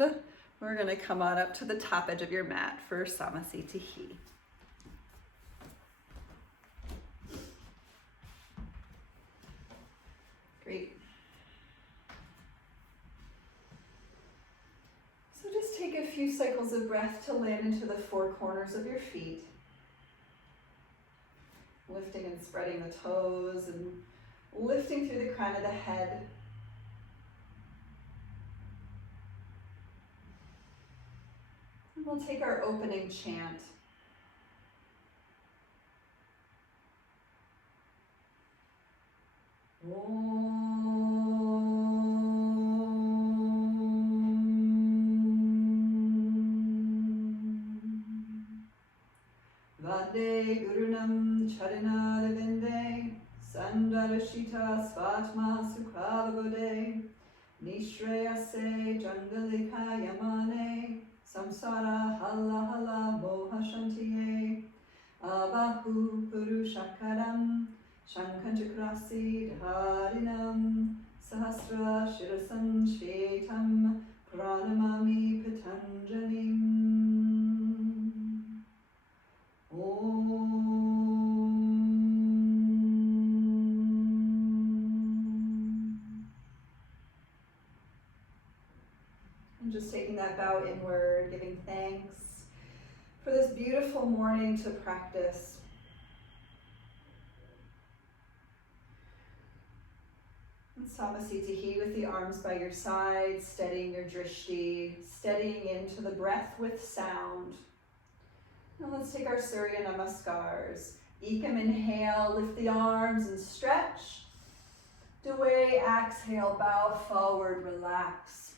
one, we're going to come on up to the top edge of your mat for Samasthiti. Great. So just take a few cycles of breath to land into the four corners of your feet. Lifting and spreading the toes and lifting through the crown of the head. And we'll take our opening chant. Vande Gurunam Charina Devinde Sandarashita Svatma Sukhavagode Nishreyase Jangalika Yamane Samsara Hala Hala Moha Shantiye Abahu Purushakaram Shankanchakrasi Dharinam Sahasra Shirasam Shvetam Pranamami Patanjalim. And just taking that bow inward, giving thanks for this beautiful morning to practice. And Samasthiti with the arms by your side, steadying your drishti, steadying into the breath with sound. And let's take our Surya Namaskars. Ekam, inhale, lift the arms and stretch. Dway, exhale, bow forward, relax.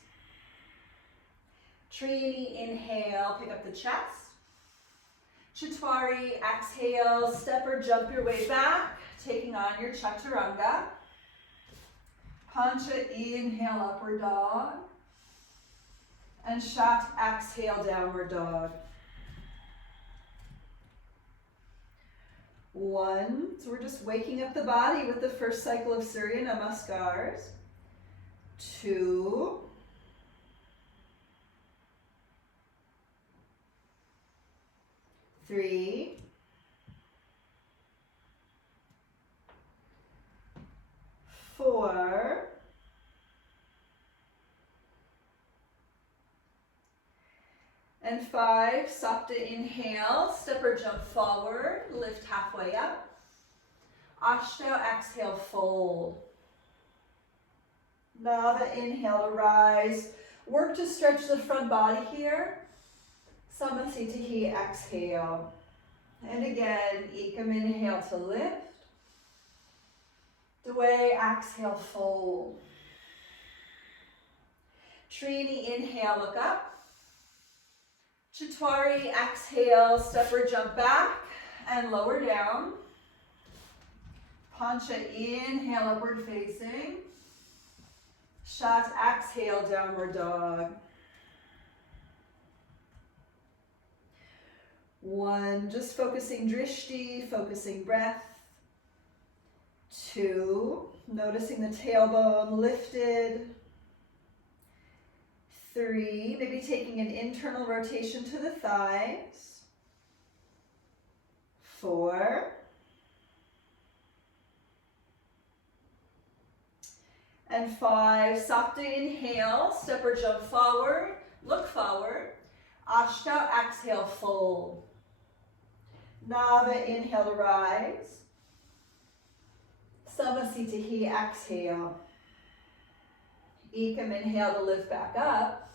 Trini, inhale, pick up the chest. Chatwari, exhale, step or jump your way back, taking on your Chaturanga. Pancha, inhale, upward dog. And Shat, exhale, downward dog. 1, so we're just waking up the body with the first cycle of Surya Namaskars. 2, 3, 4, and 5, Sapta, inhale, step or jump forward, lift halfway up. Ashta, exhale, fold. Nava, inhale to rise. Work to stretch the front body here. Samasthiti, exhale. And again, Ekam, inhale to lift. Dway, exhale, fold. Trini, inhale, look up. Chatwari, exhale, step or jump back and lower down. Pancha, inhale, upward facing. Shat, exhale, downward dog. 1, just focusing drishti, focusing breath. 2, noticing the tailbone lifted. 3, maybe taking an internal rotation to the thighs. 4, and 5, Sapta, inhale, step or jump forward, look forward. Ashta, exhale, fold. Nava, inhale to rise. Samasthiti, exhale. Ekam, inhale to lift back up.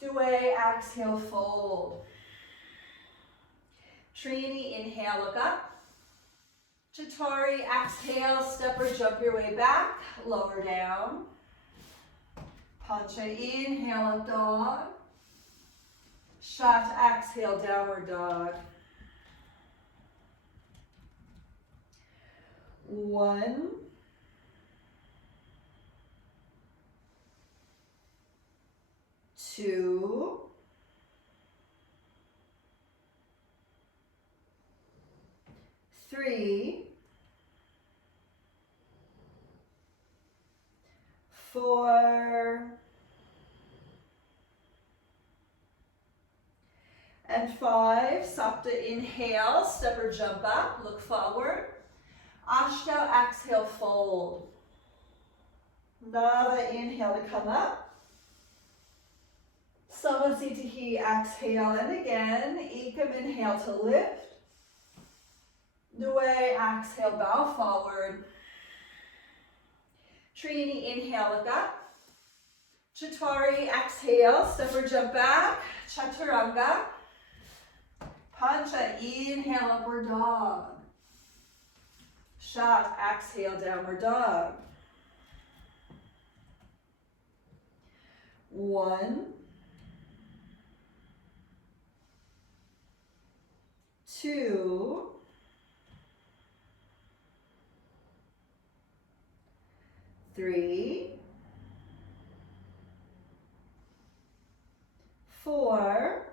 Dway, exhale, fold. Trini, inhale, look up. Chatwari, exhale, step or jump your way back, lower down. Pancha, inhale, up dog. Shat, exhale, downward dog. 1, 2, 3, 4, And 5, Sapta, inhale, step or jump up, look forward. Ashta, exhale, fold. Nava, inhale to come up. Samasthiti, exhale, and again. Ekam, inhale to lift. Due, exhale, bow forward. Trini, inhale, look up. Chatwari, exhale, step or jump back. Chaturanga. Pancha, inhale, upward dog. Shat, exhale, downward dog. 1, 2, 3, 4,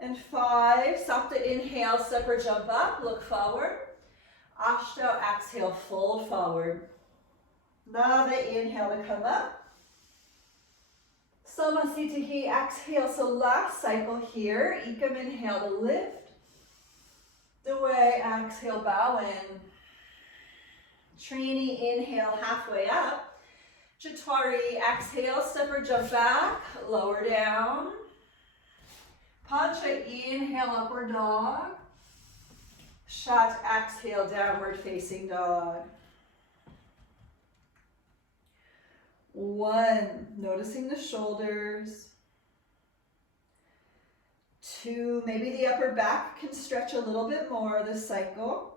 and 5. Sapta, inhale, step or jump up, look forward. Ashta, exhale, fold forward. Nava, inhale to come up. Samasthiti, exhale, so last cycle here. Ekam, inhale to lift. Due, exhale, bow in. Trini, inhale, halfway up. Chatwari, exhale, step or jump back, lower down. Pancha, inhale, upward dog. Shat, exhale, downward facing dog. 1, noticing the shoulders. 2, maybe the upper back can stretch a little bit more this cycle.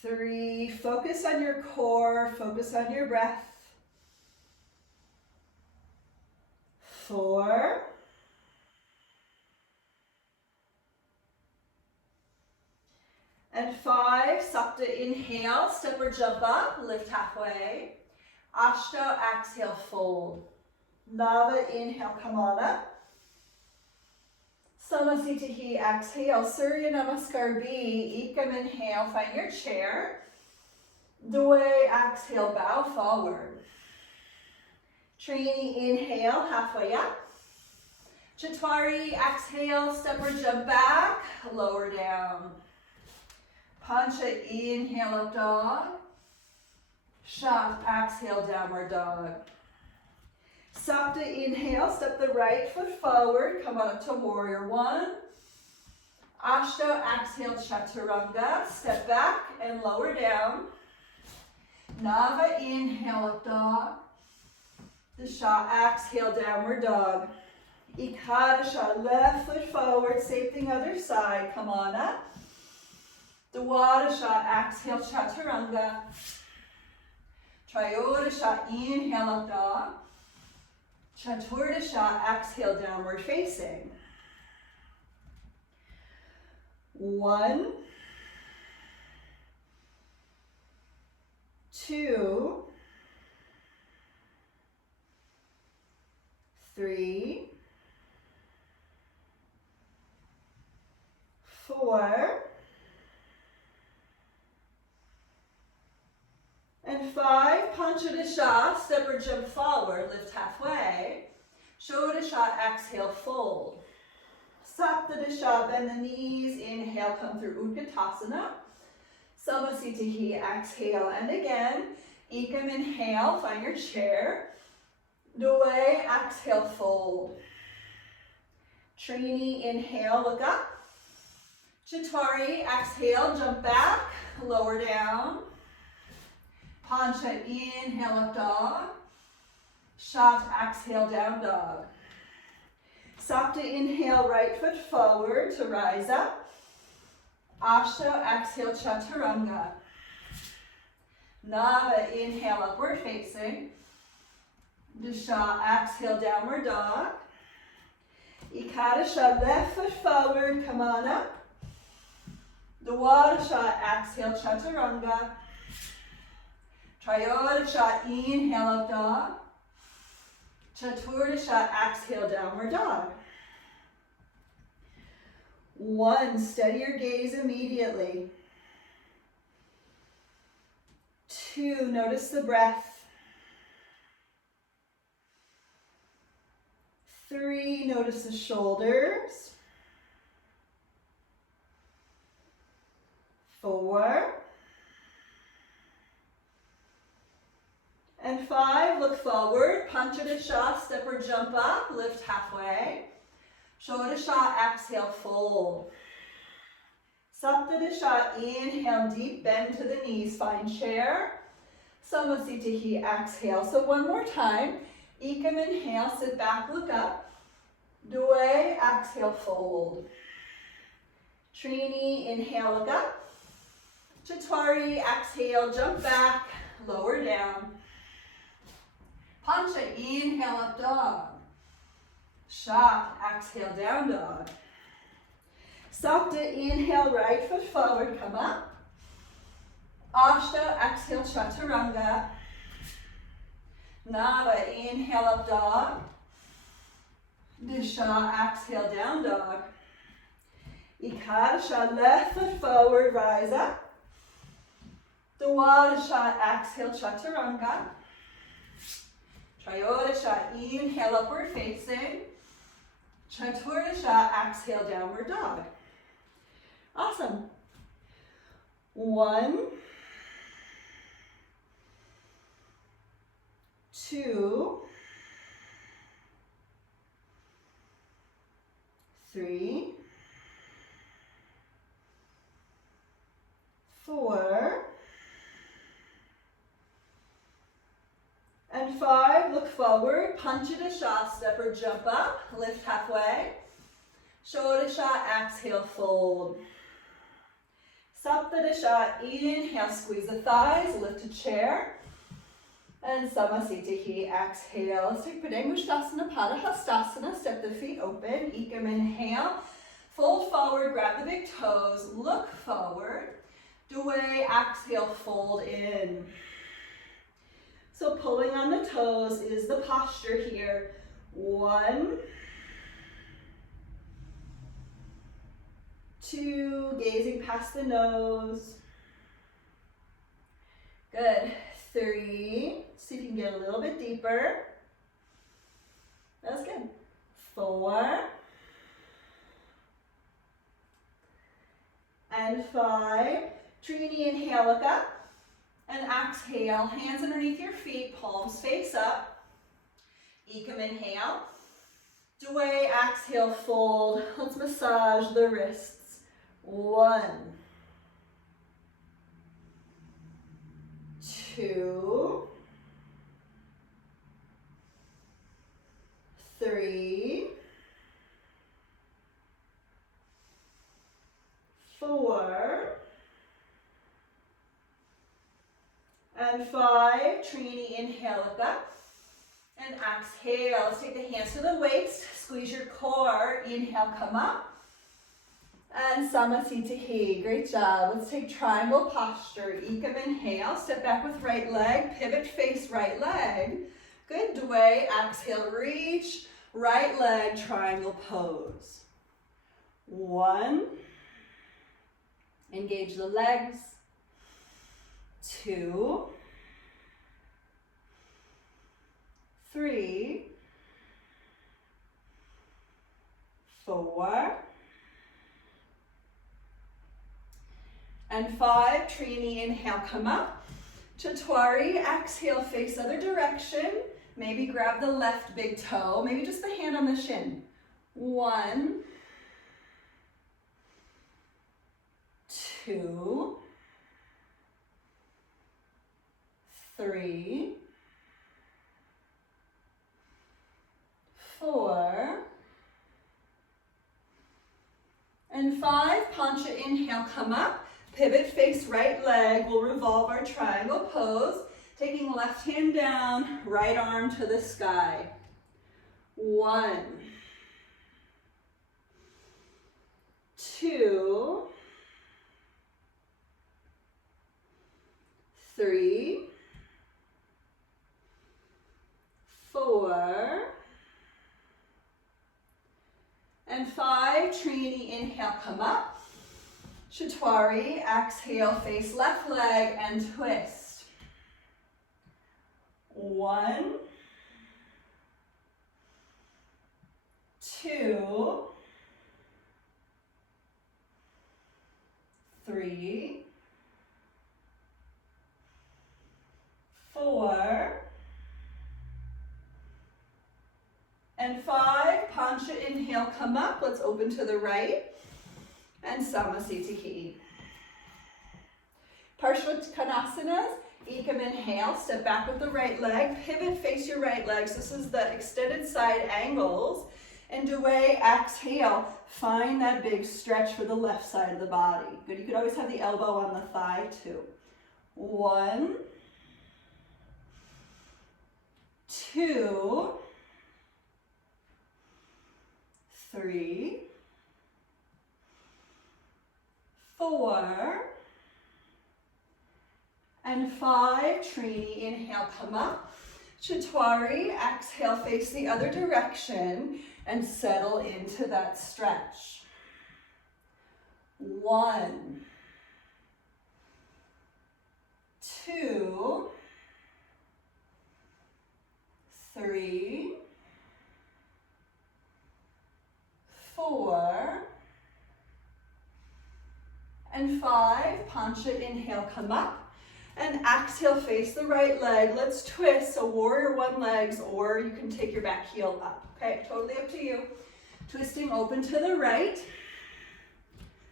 3, focus on your core, focus on your breath. 4, and 5, Sapta, inhale, step or jump up, lift halfway. Ashta, exhale, fold. Nava, inhale, come on up. Samasthiti, exhale, Surya Namaskar B. Ekam, inhale, find your chair. Due, exhale, bow forward. Trini, inhale, halfway up. Chatwari, exhale, step or jump back, lower down. Pancha, inhale, up dog. Shat, exhale, downward dog. Sapta, inhale, step the right foot forward, come on up to warrior 1. Ashta, exhale, chaturanga, step back and lower down. Nava, inhale, up dog. Dasha, exhale, downward dog. Ekadasha, left foot forward, same thing other side, come on up. Dwadasha, exhale, chaturanga. Trayodasha, inhale, up dog. Chaturdasha, exhale, downward facing. 1, 2, 3, 4, and 5, Panchadasha, step or jump forward, lift halfway. Shodasha, exhale, fold. Saptadasha, bend the knees, inhale, come through Utkatasana. Samasthiti, exhale, and again. Ekam, inhale, find your chair. Due, exhale, fold. Trini, inhale, look up. Chatwari, exhale, jump back, lower down. Pancha, inhale, up dog. Shat, exhale, down dog. Sapta, inhale, right foot forward to rise up. Ashta, exhale, chaturanga. Nava, inhale, upward facing. Dasha, exhale, downward dog. Ekadasha, left foot forward, come on up. Dwadasha, exhale, chaturanga. Trayodasha, inhale, up dog. Chaturdasha, exhale, downward dog. 1, steady your gaze immediately. 2, notice the breath. 3, notice the shoulders. 4. And 5, look forward, Panchadasha, step or jump up, lift halfway. Shodasha, exhale, fold. Saptadasha, inhale, deep bend to the knees, find chair. Samasthiti, exhale. So one more time. Ekam, inhale, sit back, look up. Doi, exhale, fold. Trini, inhale, look up. Chatwari, exhale, jump back, lower down. Pancha, inhale, up dog. Shak, exhale, down dog. Sapta, inhale, right foot forward, come up. Ashta, exhale, chaturanga. Nava, inhale, up dog. Disha, exhale, down dog. Ekadasha, left foot forward, rise up. Dwadasha, exhale, chaturanga. Trayodasha, inhale, upward facing. Chaturdasha, exhale, downward dog. Awesome. 1, 2, 3, 4, and 5, look forward, Panchadasha, step or jump up, lift halfway. Shodasha, exhale, fold. Saptadasha, inhale, squeeze the thighs, lift a chair. And Samasthiti, exhale. Let's take Padangusthasana, Padahastasana, step the feet open. Ekam, inhale, fold forward, grab the big toes, look forward. Doi, exhale, fold in. So pulling on the toes is the posture here. 1, 2, gazing past the nose. Good. 3, see if you can get a little bit deeper. That was good. 4, and 5. Trini, inhale, look up. And exhale, hands underneath your feet, palms face up. Ekam, inhale. Doi, exhale, fold. Let's massage the wrists. 1, 2, 3, 4, and 5. Trini, inhale, look up. And exhale. Let's take the hands to the waist. Squeeze your core. Inhale, come up. And Samasthiti. Great job. Let's take triangle posture. Ekam, inhale. Step back with right leg. Pivot, face right leg. Good. Doi. Exhale, reach. Right leg, triangle pose. 1. Engage the legs. 2, 3, 4, and 5. Trini, inhale, come up. Chatwari, exhale, face other direction. Maybe grab the left big toe, maybe just the hand on the shin. 1, 2, 3, 4, and 5. Pancha, inhale, come up. Pivot, face right leg. We'll revolve our triangle pose. Taking left hand down, right arm to the sky. 1, 2, 3, 4, and 5. Trini, inhale, come up. Chatwari, exhale, face left leg and twist. 1, 2, 3, 4, and 5. Pancha, inhale, come up. Let's open to the right. And Samasthiti. Parshvottkanasanas. Ekam, inhale, step back with the right leg. Pivot, face your right legs. This is the extended side angles. And away, exhale. Find that big stretch for the left side of the body. Good, you could always have the elbow on the thigh too. 1, 2, 3, 4, and 5. Trini, inhale, come up. Chaturanga, exhale, face the other direction and settle into that stretch. 1, 2, 3, 4, and 5. Pancha, inhale, come up. And exhale, face the right leg. Let's twist, so warrior one legs, or you can take your back heel up. Okay, totally up to you. Twisting open to the right.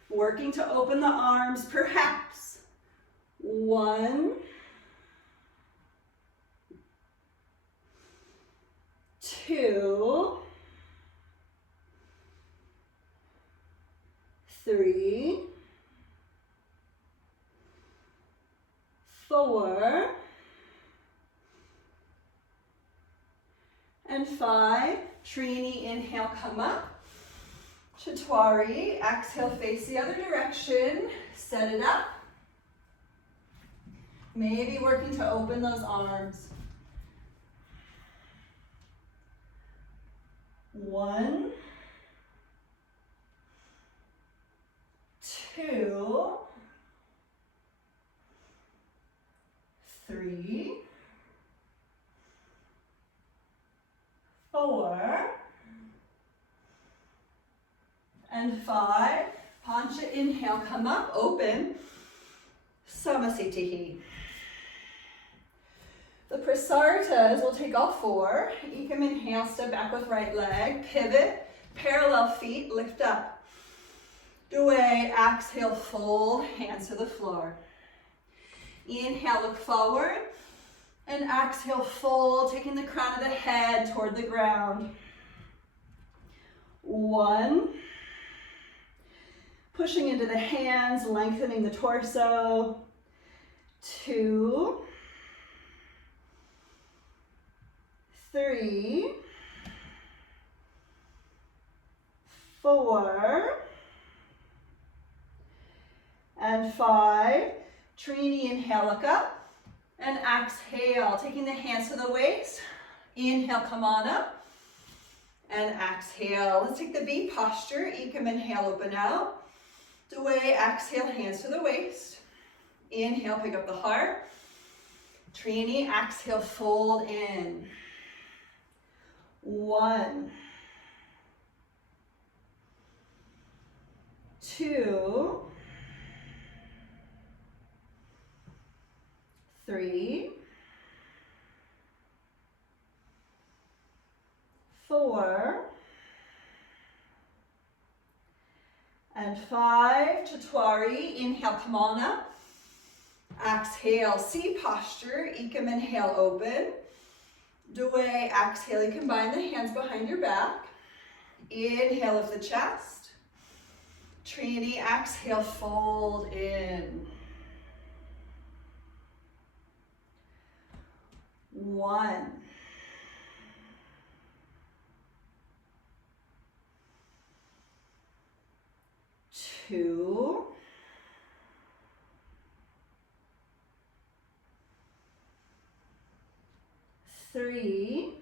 Working to open the arms, perhaps. 1, 2, 3, 4, and 5. Trini, inhale, come up. Chaturanga, exhale, face the other direction. Set it up. Maybe working to open those arms. 1, 2, 3, 4, and 5. Pancha, inhale, come up, open. Samasthiti. The Prasartas, we'll take all 4. Ekam, inhale, step back with right leg. Pivot, parallel feet, lift up. Away, exhale, fold, hands to the floor. Inhale, look forward. And exhale, fold, taking the crown of the head toward the ground. 1. Pushing into the hands, lengthening the torso. 2, 3, 4, and 5. Trini, inhale, look up. And exhale, taking the hands to the waist. Inhale, come on up. And exhale. Let's take the V posture. Ekam, inhale, open out. Away, exhale, hands to the waist. Inhale, pick up the heart. Trini, exhale, fold in. 1, 2, 3, 4, and 5. Chaturanga, inhale, come on up. Exhale, C posture. Ekam, inhale, open. Away, exhale, you combine the hands behind your back. Inhale, lift the chest. Trini, exhale, fold in. 1, 2, 3,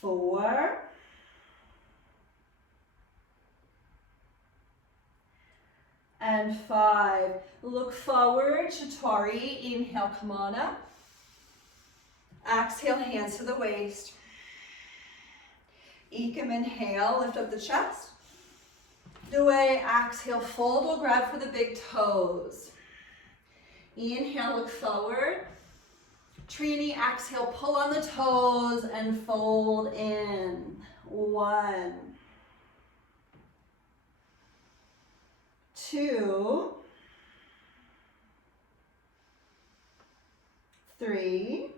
4, and 5. Look forward, Chaturanga, inhale, come on up. Exhale, hands to the waist. Ekam, inhale, lift up the chest. Due, exhale, fold. We'll grab for the big toes. Inhale, look forward. Trini, exhale, pull on the toes and fold in. 1, 2, 3,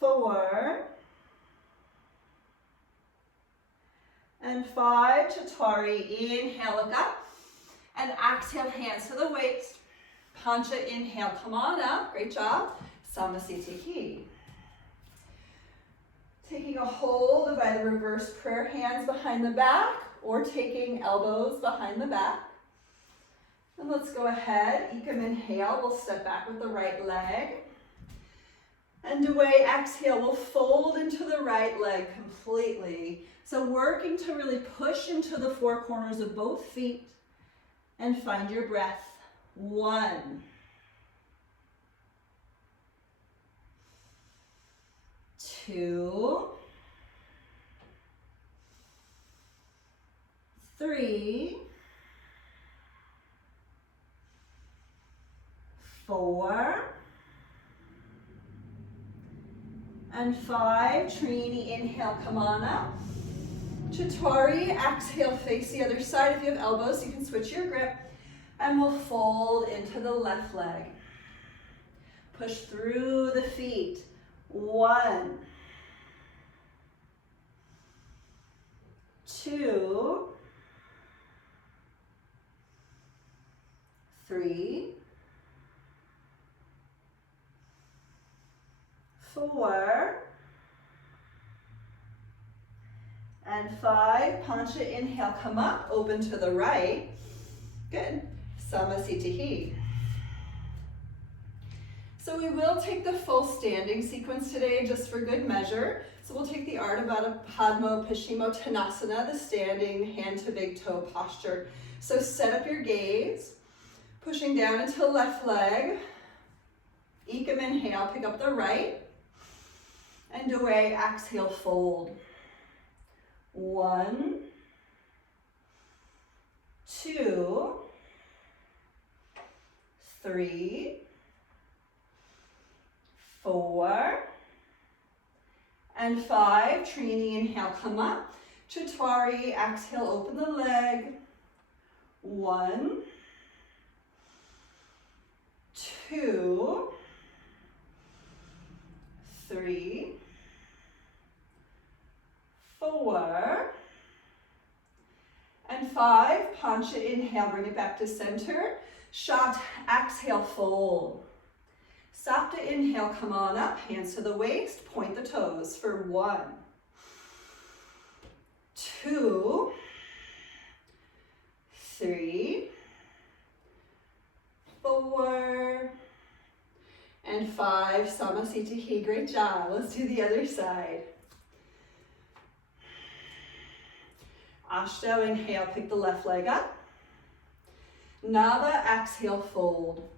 4, and 5. Chaturanga. Inhale, look up. And exhale, hands to the waist. Pancha, inhale, come on up. Great job. Samasthiti. Taking a hold of either reverse prayer hands behind the back or taking elbows behind the back. And let's go ahead. Ekam, inhale. We'll step back with the right leg. And away, exhale. We'll fold into the right leg completely. So working to really push into the four corners of both feet and find your breath. 1, 2, 3, 4, and 5. Trini, inhale, come on up. Chaturanga, exhale, face the other side. If you have elbows, you can switch your grip. And we'll fold into the left leg. Push through the feet. 1, 2, 3, 4, and 5. Pancha, inhale, come up, open to the right. Good. Samasthiti. So we will take the full standing sequence today just for good measure. So we'll take the Ardha Padma Paschimottanasana, the standing hand to big toe posture. So set up your gaze, pushing down into the left leg. Ekam, inhale, pick up the right. And away, exhale, fold. 1, 2, 3, 4, and 5. Trini, inhale, come up. Chaturanga, exhale, open the leg. 1, 2, 3, 4, and 5. Pancha, inhale, bring it back to center. Shat, exhale, fold. Sapta, inhale, come on up, hands to the waist, point the toes for 1, 2, 3, 4, and 5. Samasthiti. Great job. Let's do the other side. Ashta, inhale, pick the left leg up. Nava, exhale, fold.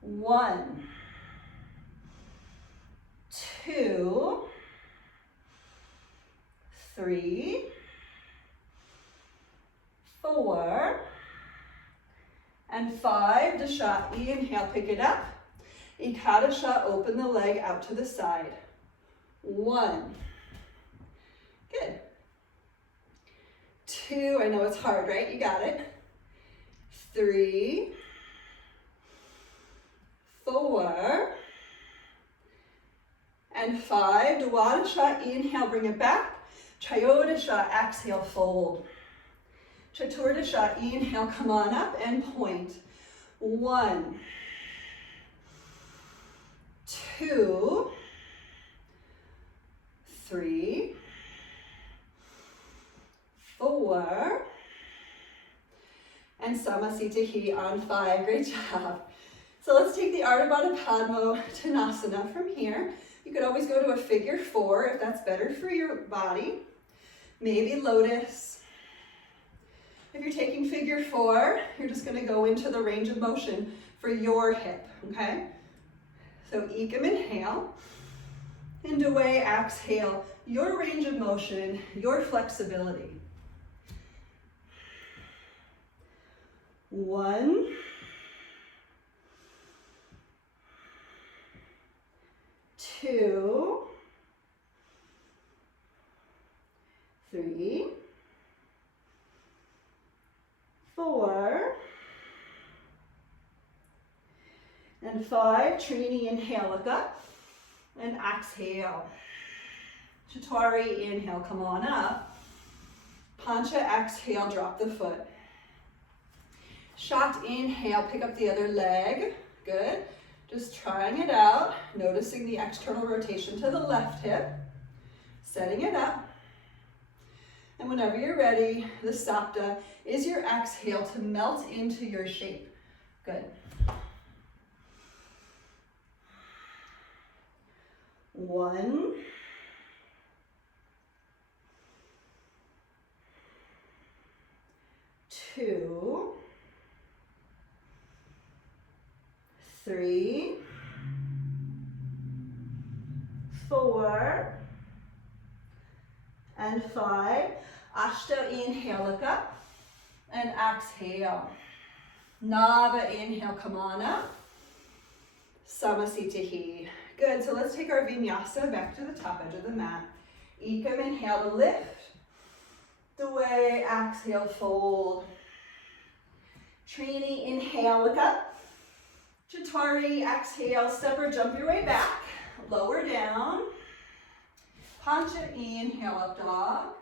1, 2, 3, 4, and 5. Dasha, inhale, pick it up. Ekadasha, open the leg out to the side. 1. Good. 2, I know it's hard, right? You got it. 3, 4, and 5. Dwadasha, inhale, bring it back. Trayodasha, exhale, fold. Chaturdasha, inhale, come on up and point. 1, 2, 3, 4, and Samasthiti on 5. Great job. So let's take the Ardha Padma from here. You could always go to a figure 4 if that's better for your body. Maybe lotus. If you're taking figure 4, you're just going to go into the range of motion for your hip, okay? So ekam, inhale, and away, exhale. Your range of motion, your flexibility. 1, 2, 3, 4, and 5. Trini, inhale, look up, and exhale. Chaturanga, inhale, come on up. Pancha, exhale, drop the foot. Shat, inhale, pick up the other leg. Good. Just trying it out, noticing the external rotation to the left hip, setting it up. And whenever you're ready, the sapta is your exhale to melt into your shape. Good. 1, 2, 3, 4, and 5. Ashta, inhale, look up, and exhale. Nava, inhale, come on up. Samasthiti. Good, so let's take our vinyasa back to the top edge of the mat. Ekam, inhale to lift. Away, exhale, fold. Trini, inhale, look up. Chaturanga, exhale, step or jump your way back. Lower down. Pancha, inhale, up dog.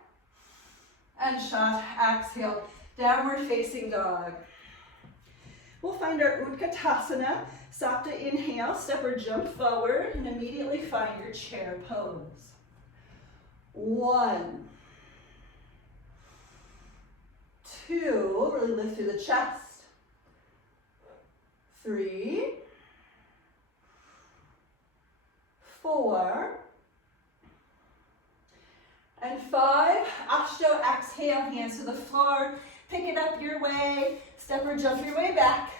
And Shat, exhale, downward facing dog. We'll find our Utkatasana. Sapta, inhale, step or jump forward, and immediately find your chair pose. 1, 2, really lift through the chest. 3, 4, and 5. Ashto, exhale, hands to the floor. Pick it up your way. Step or jump your way back.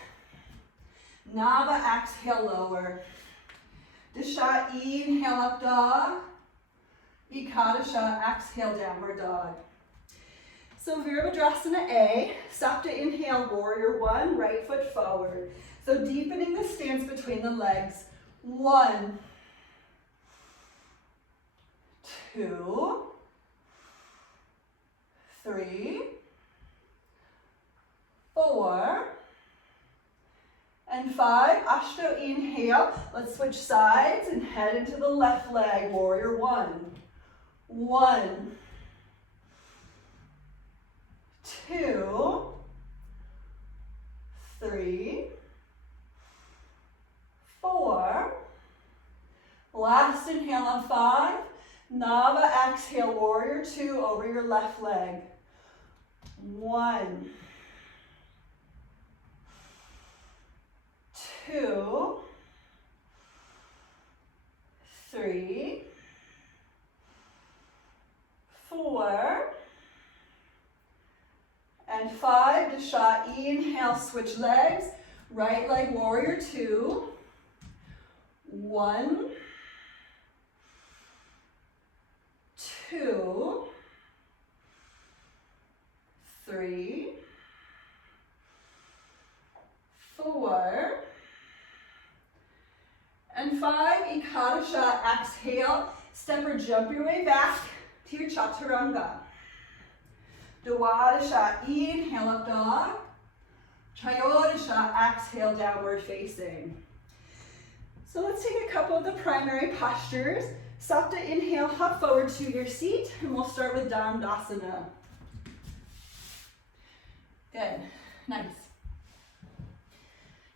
Nava, exhale, lower. Dasha, inhale, up dog. Ekadasha, exhale, downward dog. So Virabhadrasana A, Sapta, inhale, warrior 1, right foot forward. So deepening the stance between the legs. 1, 2, 3, 4, and 5. Ashto, inhale. Let's switch sides and head into the left leg. Warrior 1. 1, 2, 3, 4. Last inhale on 5. Nava, exhale, warrior 2 over your left leg. 1, 2, 3, 4, and 5. Dasha, inhale, switch legs. Right leg, warrior 2. 1, 2, 3, 4, and 5. Ekadasha, exhale, step or jump your way back to your chaturanga. Dwadasha, inhale, up dog. Trayodasha, exhale, downward facing. So let's take a couple of the primary postures. Sapta, inhale, hop forward to your seat, and we'll start with Dandasana. Good, nice.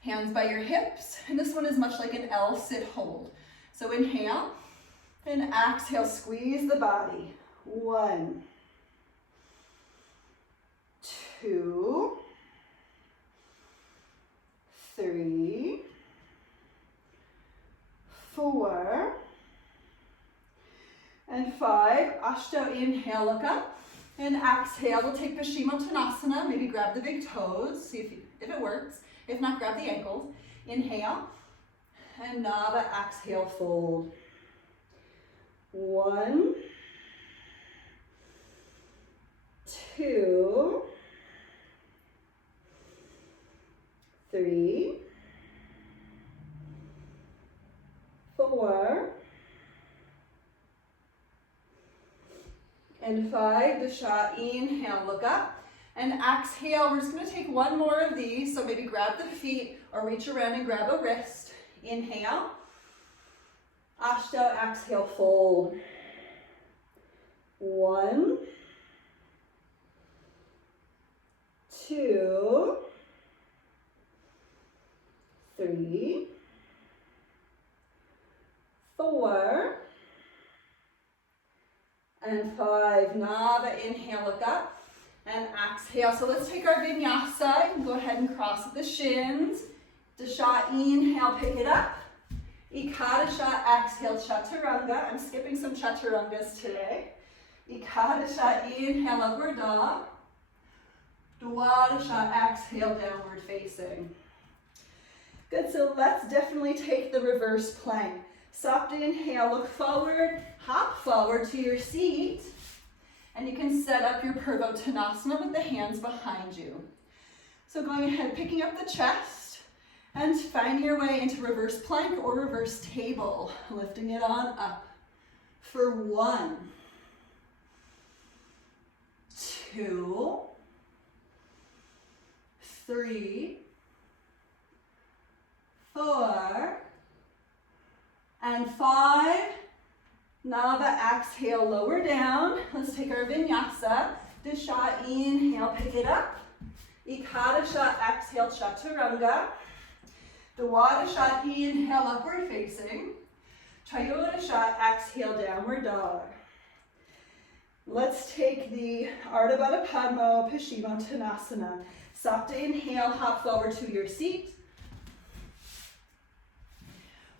Hands by your hips, and this one is much like an L sit hold. So inhale, and exhale, squeeze the body. 1, 2, 3, 4, and 5. Ashto, inhale, look up, and exhale. We'll take Paschimottanasana. Maybe grab the big toes, see if it works. If not, grab the ankles. Inhale. And Nava, exhale, fold. 1, 2, 3, 4, and 5. Dasha, inhale, look up. And exhale, we're just going to take one more of these. So maybe grab the feet or reach around and grab a wrist. Inhale. Ashta, exhale, fold. 1, 2, 3, 4, and 5. Nava, inhale, look up, and exhale. So let's take our Vinyasa. You can go ahead and cross the shins. Dasha, inhale, pick it up. Ekadasha, exhale, Chaturanga. I'm skipping some Chaturangas today. Ekadasha, inhale, upward dog. Dwadasha, exhale, downward facing. Good, so let's definitely take the reverse plank. Soft inhale, look forward, hop forward to your seat. And you can set up your Purvottanasana with the hands behind you. So going ahead, picking up the chest and finding your way into reverse plank or reverse table. Lifting it on up for 1, 2, 3, 4, and 5. Nava, exhale, lower down. Let's take our Vinyasa. Dasha, inhale, pick it up. Ekadasha, exhale, Chaturanga. Dwadasha, inhale, upward facing. Trayodasha, exhale, downward dog. Let's take the Ardha Baddha Padma Paschimottanasana. Sapta, inhale, hop forward to your seat.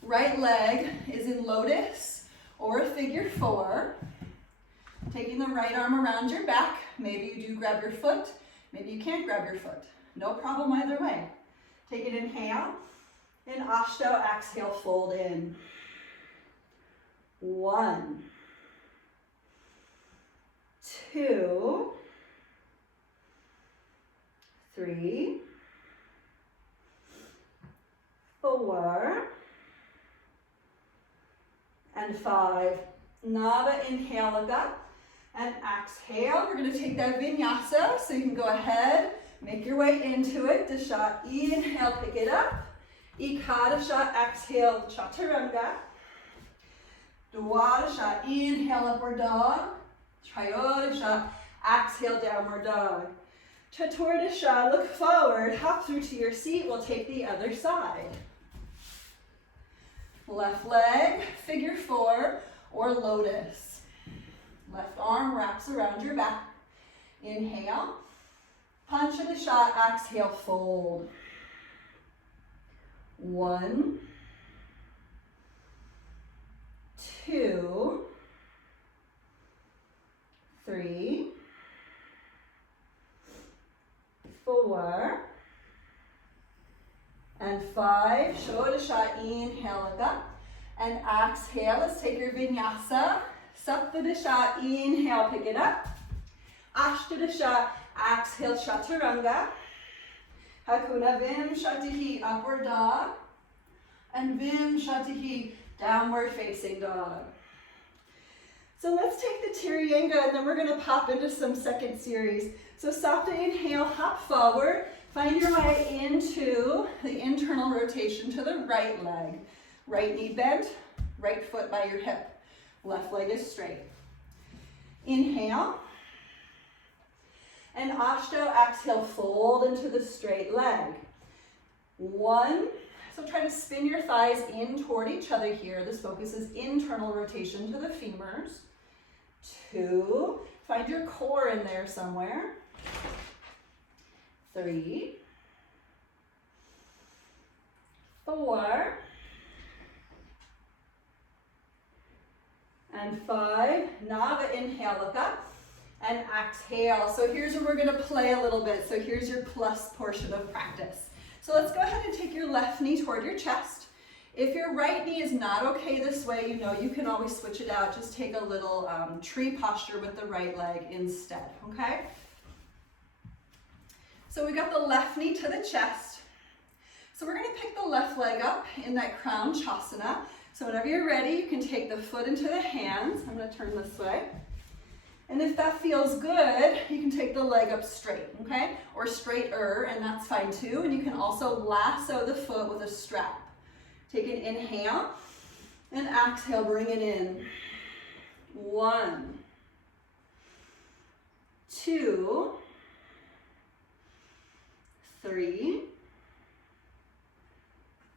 Right leg is in lotus or a figure 4. Taking the right arm around your back. Maybe you do grab your foot. Maybe you can't grab your foot. No problem either way. Take an inhale. In Ashto, exhale, fold in. 1, 2, 3, 4, and 5. Nava, inhale, look up, and exhale. We're going to take that Vinyasa, so you can go ahead, make your way into it. Dasha, inhale, pick it up. Ekadasha, exhale, Chaturanga. Dwadasha, inhale, upward dog. Trayodasha, exhale, downward dog. Chaturdasha, look forward, hop through to your seat. We'll take the other side. Left leg, figure 4, or lotus. Left arm wraps around your back. Inhale. Panchadasha, exhale, fold. 1, 2, 3, 4, and 5. Shodasha, inhale, look up, and exhale. Let's take your Vinyasa. Saptadasha, inhale, pick it up. Ashtadasha, exhale, Chaturanga. Hakuna Vimshatihi, upward dog. And Vimshatihi, downward facing dog. So let's take the Tirayanga, and then we're going to pop into some second series. So Sapta, inhale, hop forward. Find your way into the internal rotation to the right leg. Right knee bent, right foot by your hip. Left leg is straight. Inhale. And Ashto, exhale, fold into the straight leg. 1, so try to spin your thighs in toward each other here. This focuses internal rotation to the femurs. 2, find your core in there somewhere. 3, 4, and 5. Nava, inhale, look up. And exhale. So here's where we're going to play a little bit. So here's your plus portion of practice. So let's go ahead and take your left knee toward your chest. If your right knee is not okay this way, you know you can always switch it out. Just take a little tree posture with the right leg instead, okay? So we got the left knee to the chest. So we're gonna pick the left leg up in that crown Chasana. So whenever you're ready, you can take the foot into the hands. I'm gonna turn this way. And if that feels good, you can take the leg up straight, okay? Or straighter, and that's fine too. And you can also lasso the foot with a strap. Take an inhale, and exhale, bring it in. 1, 2, 3,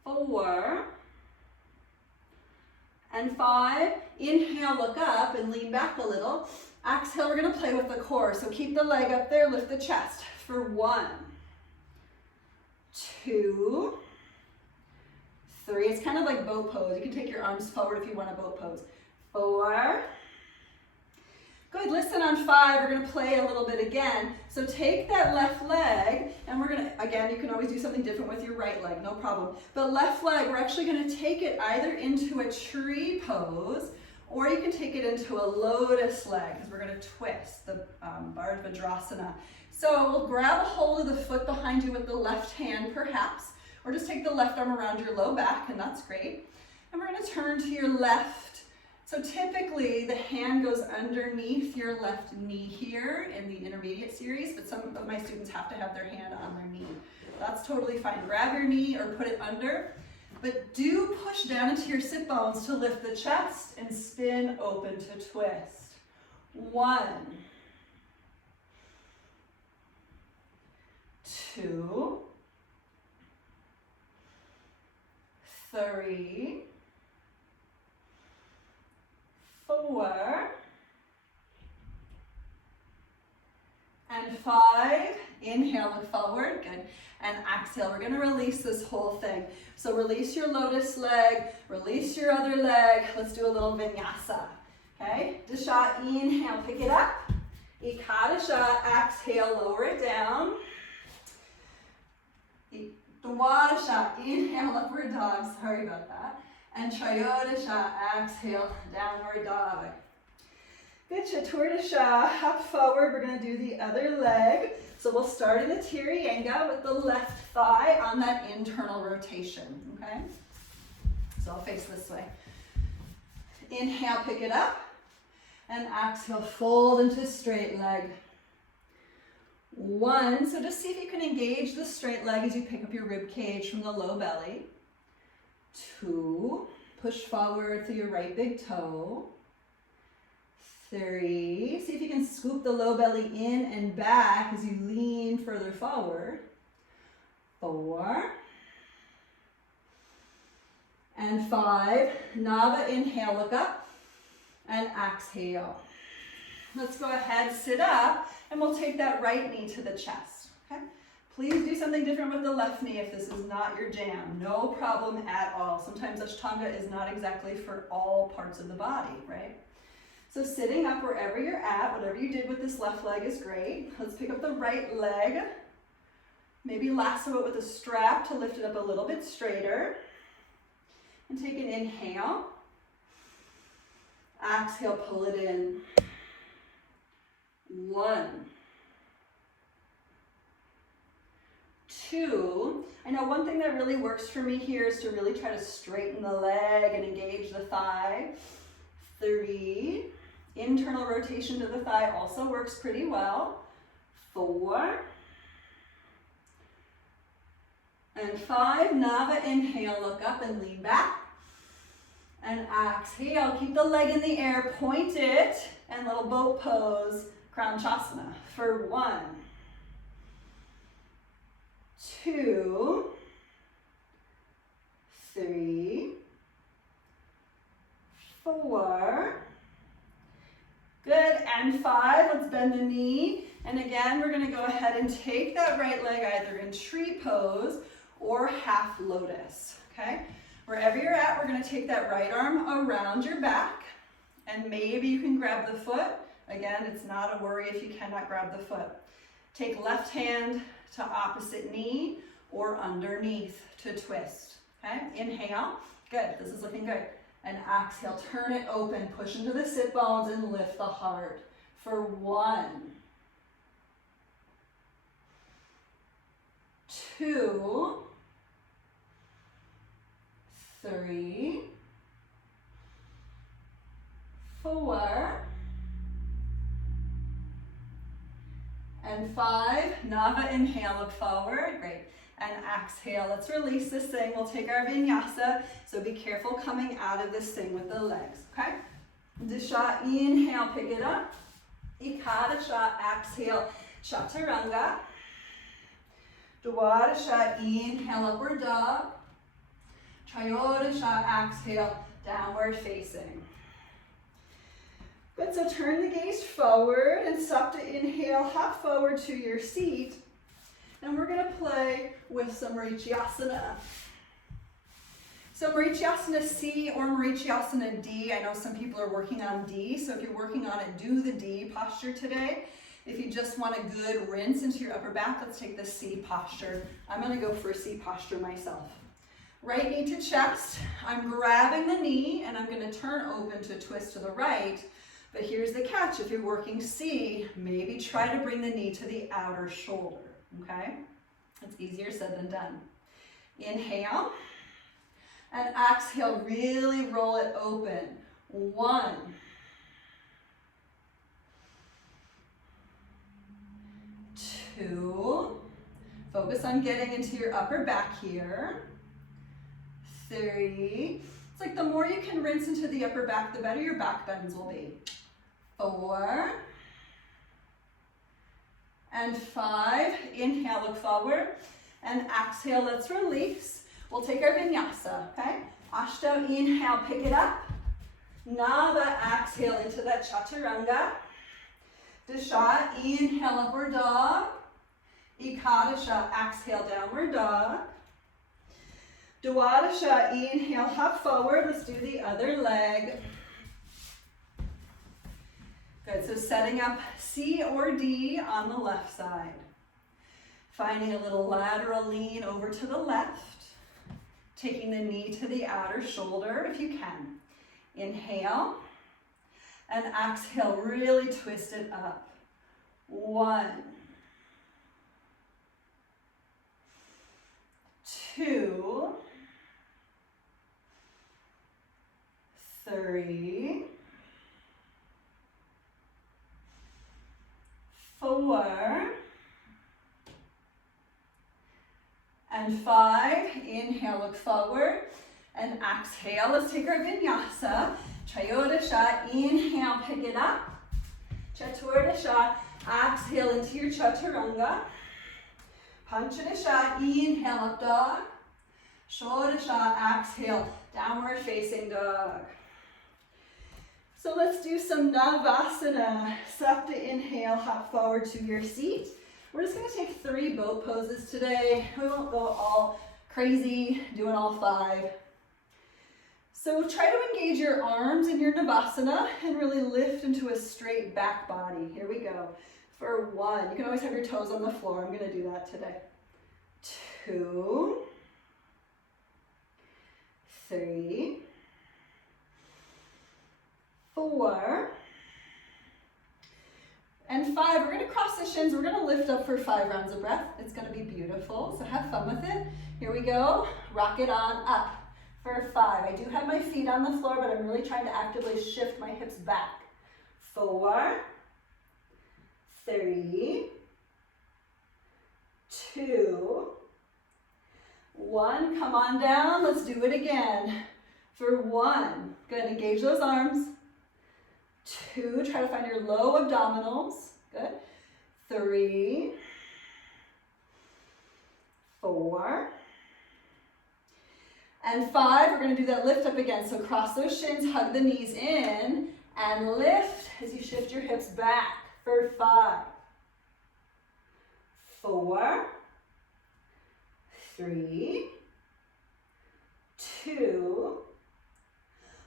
4, and 5. Inhale, look up and lean back a little. Exhale, we're gonna play with the core. So keep the leg up there, lift the chest for 1, 2, 3. It's kind of like boat pose. You can take your arms forward if you want a boat pose. 4. Good, listen, on 5, we're gonna play a little bit again. So take that left leg, and we're gonna, again, you can always do something different with your right leg, no problem. But left leg, we're actually gonna take it either into a tree pose, or you can take it into a lotus leg, because we're gonna twist the Ustrasana. So we'll grab a hold of the foot behind you with the left hand, perhaps, or just take the left arm around your low back, and that's great. And we're gonna turn to your left. So typically the hand goes underneath your left knee here in the intermediate series, but some of my students have to have their hand on their knee. That's totally fine. Grab your knee or put it under, but do push down into your sit bones to lift the chest and spin open to twist. 1, 2, 3, 4, and 5. Inhale, look forward, good. And exhale, we're gonna release this whole thing. So release your lotus leg, release your other leg. Let's do a little Vinyasa, okay? Dasha, inhale, pick it up. Ekadasha, exhale, lower it down. Dwadasha, inhale, upward dog, sorry about that. And Trayodasha, exhale, downward dog. Good, Chaturdasha, hop forward. We're gonna do the other leg. So we'll start in the Tirayanga with the left thigh on that internal rotation, okay? So I'll face this way. Inhale, pick it up. And exhale, fold into straight leg. 1, so just see if you can engage the straight leg as you pick up your rib cage from the low belly. 2, push forward through your right big toe. 3, see if you can scoop the low belly in and back as you lean further forward. 4, and 5. Nava, inhale, look up, and exhale. Let's go ahead, sit up, and we'll take that right knee to the chest, okay? Please do something different with the left knee if this is not your jam. No problem at all. Sometimes Ashtanga is not exactly for all parts of the body, right? So sitting up wherever you're at, whatever you did with this left leg is great. Let's pick up the right leg. Maybe lasso it with a strap to lift it up a little bit straighter. And take an inhale. Exhale, pull it in. 1, 2. I know one thing that really works for me here is to really try to straighten the leg and engage the thigh. 3, internal rotation to the thigh also works pretty well. 4, and 5. Nava, inhale, look up and lean back. And exhale, keep the leg in the air, point it, and little boat pose, crown Chasana for 1, 2, 3, 4, good, and 5. Let's bend the knee. And again, we're gonna go ahead and take that right leg either in tree pose or half lotus, okay? Wherever you're at, we're gonna take that right arm around your back, and maybe you can grab the foot. Again, it's not a worry if you cannot grab the foot. Take left hand to opposite knee, or underneath to twist. Okay, inhale, good, this is looking good. And exhale, turn it open, push into the sit bones and lift the heart for 1, 2, 3, 4, and 5. Nava, inhale, look forward, great. And exhale, let's release this thing. We'll take our vinyasa, so be careful coming out of this thing with the legs, okay? Disha, inhale, pick it up. Ekadasha, exhale, chaturanga. Dwadasha, inhale, upward dog. Trayodasha, exhale, downward facing. Good, so turn the gaze forward and Sapta, inhale, hop forward to your seat. And we're gonna play with some Marichiyasana. So Marichiyasana C or Marichiyasana D. I know some people are working on D, so if you're working on it, do the D posture today. If you just want a good rinse into your upper back, let's take the C posture. I'm gonna go for a C posture myself. Right knee to chest. I'm grabbing the knee and I'm gonna turn open to twist to the right. But here's the catch, if you're working C, maybe try to bring the knee to the outer shoulder. Okay, it's easier said than done. Inhale and exhale, really roll it open. 1, 2, focus on getting into your upper back here. 3, it's like the more you can rinse into the upper back, the better your back bends will be. 4, and 5, inhale, look forward, and exhale, let's release. We'll take our vinyasa, okay? Ashta, inhale, pick it up. Nava, exhale into that chaturanga. Disha, inhale, upward dog. Ekadasha, exhale, downward dog. Dwadasha, inhale, hop forward. Let's do the other leg. Good, so setting up C or D on the left side. Finding a little lateral lean over to the left. Taking the knee to the outer shoulder if you can. Inhale. And exhale, really twist it up. 1, 2, 3, 4, and 5. Inhale, look forward, and exhale. Let's take our vinyasa. Trayodasha, inhale, pick it up. Chaturdasha, exhale into your chaturanga. Panchadasha, inhale, up dog. Shodasha, exhale, downward facing dog. So let's do some Navasana. Sapta, inhale, hop forward to your seat. We're just gonna take 3 boat poses today. We won't go all crazy, doing all 5. So try to engage your arms in your Navasana and really lift into a straight back body. Here we go. For 1, you can always have your toes on the floor. I'm gonna do that today. 2, 3, 4, and 5. We're gonna cross the shins. We're gonna lift up for 5 rounds of breath. It's gonna be beautiful, so have fun with it. Here we go. Rock it on up for 5. I do have my feet on the floor, but I'm really trying to actively shift my hips back. 4, 3, 2, 1. Come on down. Let's do it again. For 1. Good. Engage those arms. 2. Try to find your low abdominals. Good. 3, 4, and 5. We're going to do that lift up again. So cross those shins, hug the knees in, and lift as you shift your hips back for 5, 4, 3, 2,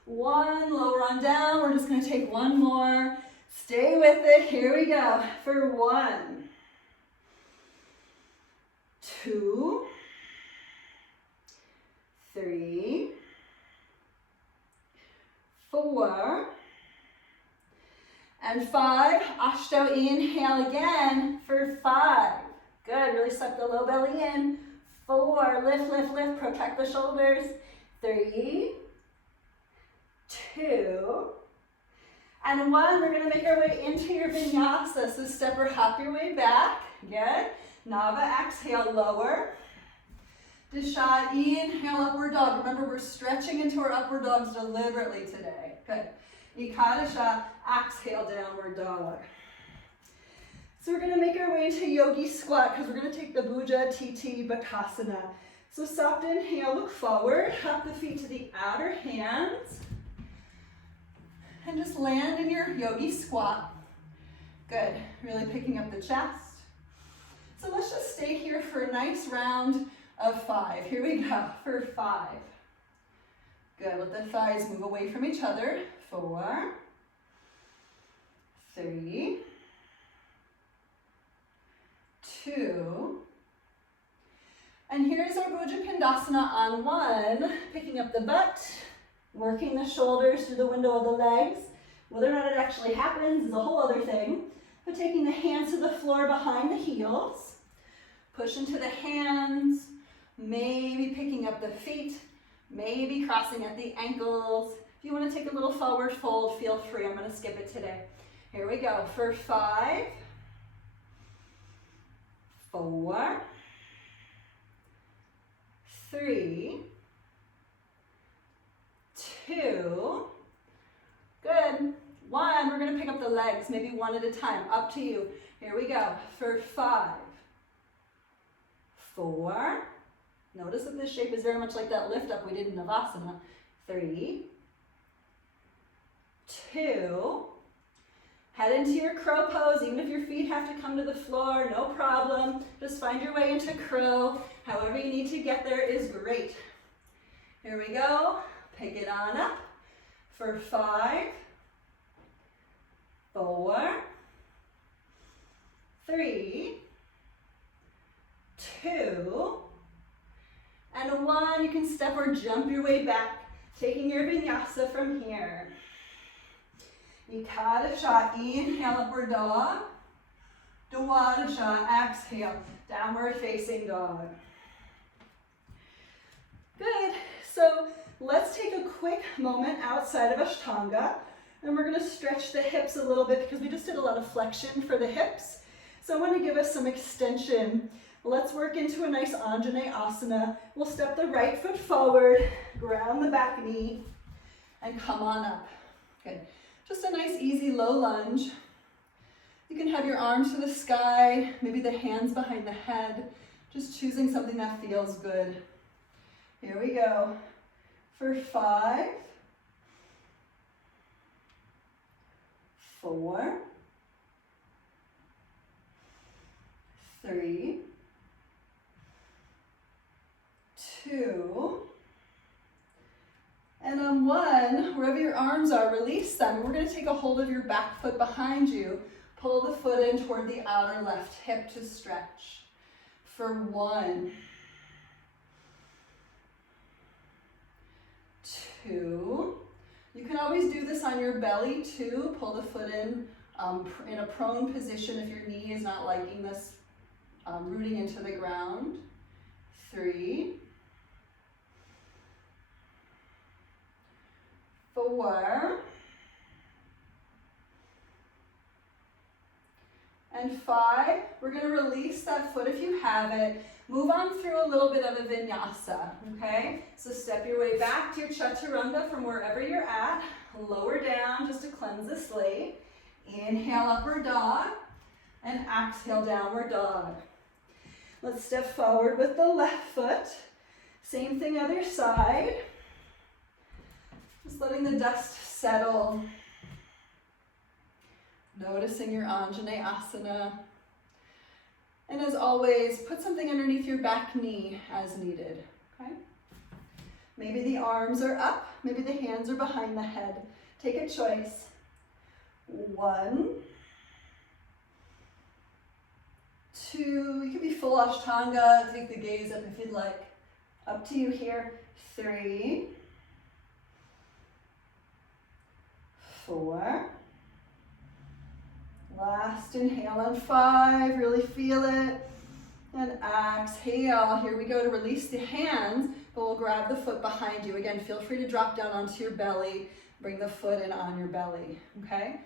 1. Lower on down. We're just going to take 1 more. Stay with it. Here we go. For 1, 2, 3, 4, and 5. Ashto, inhale again for 5. Good, really suck the low belly in. 4, lift, lift, lift, protect the shoulders. 3, 2, and 1. We're gonna make our way into your vinyasa. So step or hop your way back. Good. Nava, exhale, lower. Disha, inhale, upward dog. Remember, we're stretching into our upward dogs deliberately today. Good. Ekadasha, exhale, downward dog. So we're going to make our way into Yogi Squat because we're going to take the Bhuja Titi Bakasana. So soft inhale, look forward, hop the feet to the outer hands, and just land in your Yogi Squat. Good. Really picking up the chest. So let's just stay here for a nice round of 5. Here we go for 5. Good. Let the thighs move away from each other. 4, 3, 2, and here's our Bhuja Pindasana on 1, picking up the butt, working the shoulders through the window of the legs. Whether or not it actually happens is a whole other thing, but taking the hands to the floor behind the heels, push into the hands, maybe picking up the feet, maybe crossing at the ankles. If you want to take a little forward fold, feel free. I'm going to skip it today. Here we go for 5, 4, 3, 2, good. 1, we're going to pick up the legs, maybe one at a time, up to you. Here we go for 5, 4, notice that this shape is very much like that lift up we did in Navasana. 3, 2, head into your crow pose. Even if your feet have to come to the floor, no problem. Just find your way into crow. However you need to get there is great. Here we go. Pick it on up for 5, 4, 3, 2, and 1. You can step or jump your way back, taking your vinyasa from here. Ekadasha, inhale, upward dog. Dwadasha, exhale, downward facing dog. Good. So let's take a quick moment outside of Ashtanga, and we're going to stretch the hips a little bit because we just did a lot of flexion for the hips. So I want to give us some extension. Let's work into a nice Anjaneyasana. We'll step the right foot forward, ground the back knee, and come on up. Good. Just a nice easy low lunge. You can have your arms to the sky, maybe the hands behind the head, just choosing something that feels good. Here we go for 5, 4, 3, 2, and on 1, wherever your arms are, release them. We're going to take a hold of your back foot behind you. Pull the foot in toward the outer left hip to stretch. For 1, 2. You can always do this on your belly too. Pull the foot in a prone position if your knee is not liking this, rooting into the ground. 3, 4, and 5. We're going to release that foot if you have it. Move on through a little bit of a vinyasa, okay? So step your way back to your chaturanga from wherever you're at. Lower down just to cleanse the slate. Inhale, upward dog, and exhale, downward dog. Let's step forward with the left foot. Same thing, other side. Just letting the dust settle. Noticing your Anjaneyasana. And as always, put something underneath your back knee as needed, okay? Maybe the arms are up, maybe the hands are behind the head. Take a choice. 1, 2, you can be full Ashtanga, take the gaze up if you'd like. Up to you here. 3, 4. Last inhale on 5, really feel it. And exhale, here we go to release the hands, but we'll grab the foot behind you. Again, feel free to drop down onto your belly, bring the foot in on your belly, okay?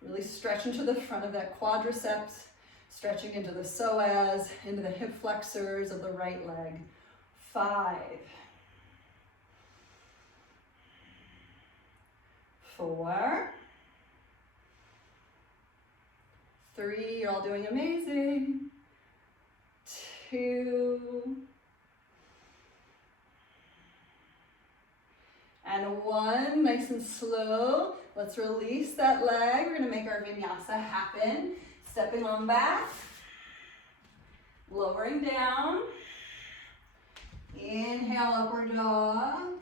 Really stretch into the front of that quadriceps, stretching into the psoas, into the hip flexors of the right leg. 5, 4, 3, you're all doing amazing. 2, and 1, nice and slow. Let's release that leg. We're gonna make our vinyasa happen. Stepping on back, lowering down. Inhale, upward dog,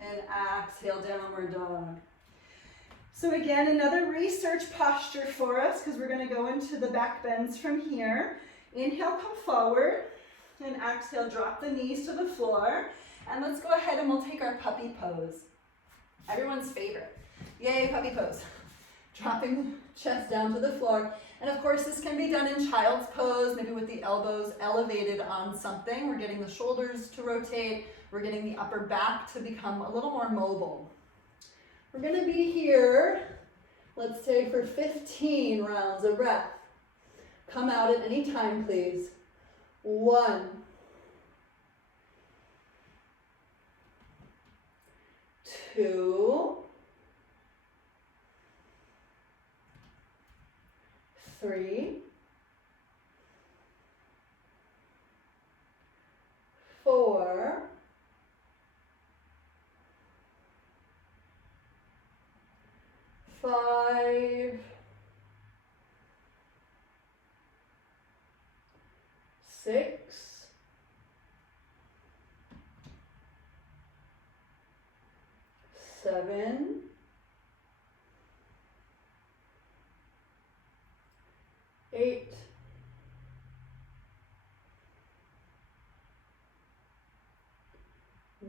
and exhale, downward dog. So again, another research posture for us, because we're gonna go into the back bends from here. Inhale, come forward, and exhale, drop the knees to the floor. And let's go ahead and we'll take our puppy pose. Everyone's favorite. Yay, puppy pose. Dropping the chest down to the floor. And of course, this can be done in child's pose, maybe with the elbows elevated on something. We're getting the shoulders to rotate. We're getting the upper back to become a little more mobile. We're gonna be here, let's say for 15 rounds of breath. Come out at any time, please. 1, 2, 3, 4, 5, 6, 7, 8,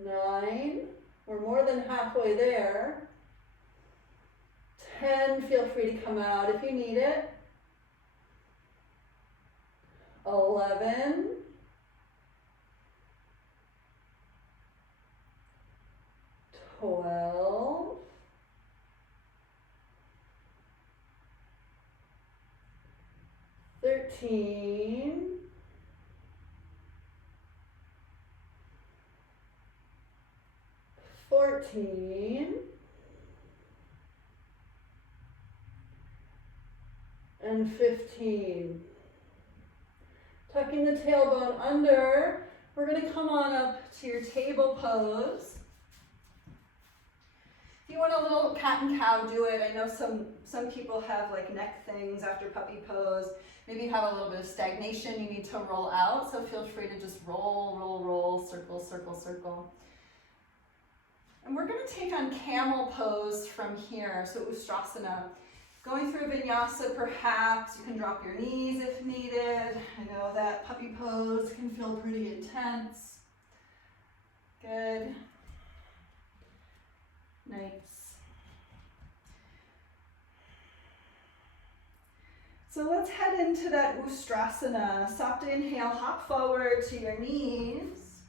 9, we're more than halfway there. 10, feel free to come out if you need it. 11, 12, 13, 14, and 15. Tucking the tailbone under, we're going to come on up to your table pose. If you want a little cat and cow, do it. I know some people have like neck things after puppy pose. Maybe you have a little bit of stagnation, you need to roll out, so feel free to just roll, roll, roll, circle, circle, circle. And we're going to take on camel pose from here, so Ustrasana. Going through Vinyasa, perhaps you can drop your knees if needed. I know that puppy pose can feel pretty intense. Good. Nice. So let's head into that Ustrasana. Sapta inhale, hop forward to your knees.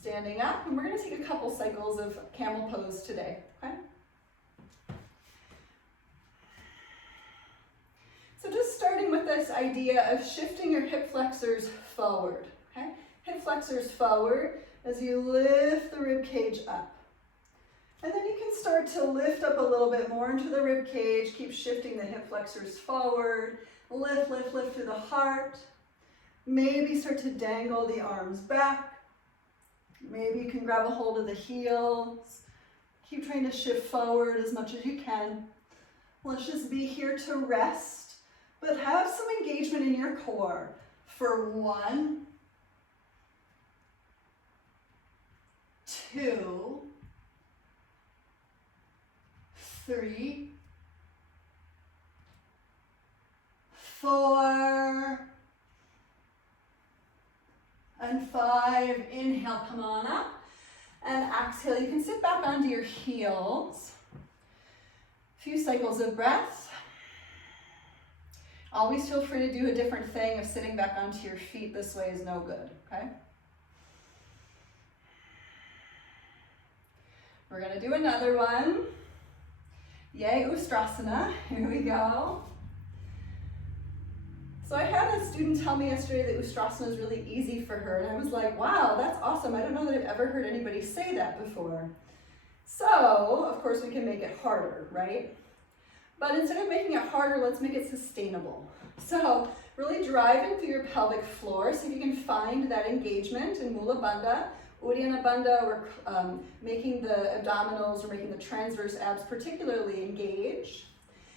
Standing up, and we're going to take a couple cycles of camel pose today, okay? So just starting with this idea of shifting your hip flexors forward, okay? Hip flexors forward as you lift the rib cage up. And then you can start to lift up a little bit more into the rib cage, keep shifting the hip flexors forward, lift, lift, lift through the heart. Maybe start to dangle the arms back. Maybe you can grab a hold of the heels. Keep trying to shift forward as much as you can. Let's just be here to rest, but have some engagement in your core for 1, 2, 3, 4, and 5. Inhale, come on up. And exhale, you can sit back onto your heels. A few cycles of breath. Always feel free to do a different thing. If sitting back onto your feet this way is no good, okay? We're gonna do another one. Yay, Ustrasana. Here we go. So I had a student tell me yesterday that Ustrasana is really easy for her, and I was like, wow, that's awesome. I don't know that I've ever heard anybody say that before. So, of course, we can make it harder, right? But instead of making it harder, let's make it sustainable. So, really drive into your pelvic floor. See if you can find that engagement in Mula Bandha. Uddiyana Bandha, we're making the abdominals, we're making the transverse abs particularly engaged.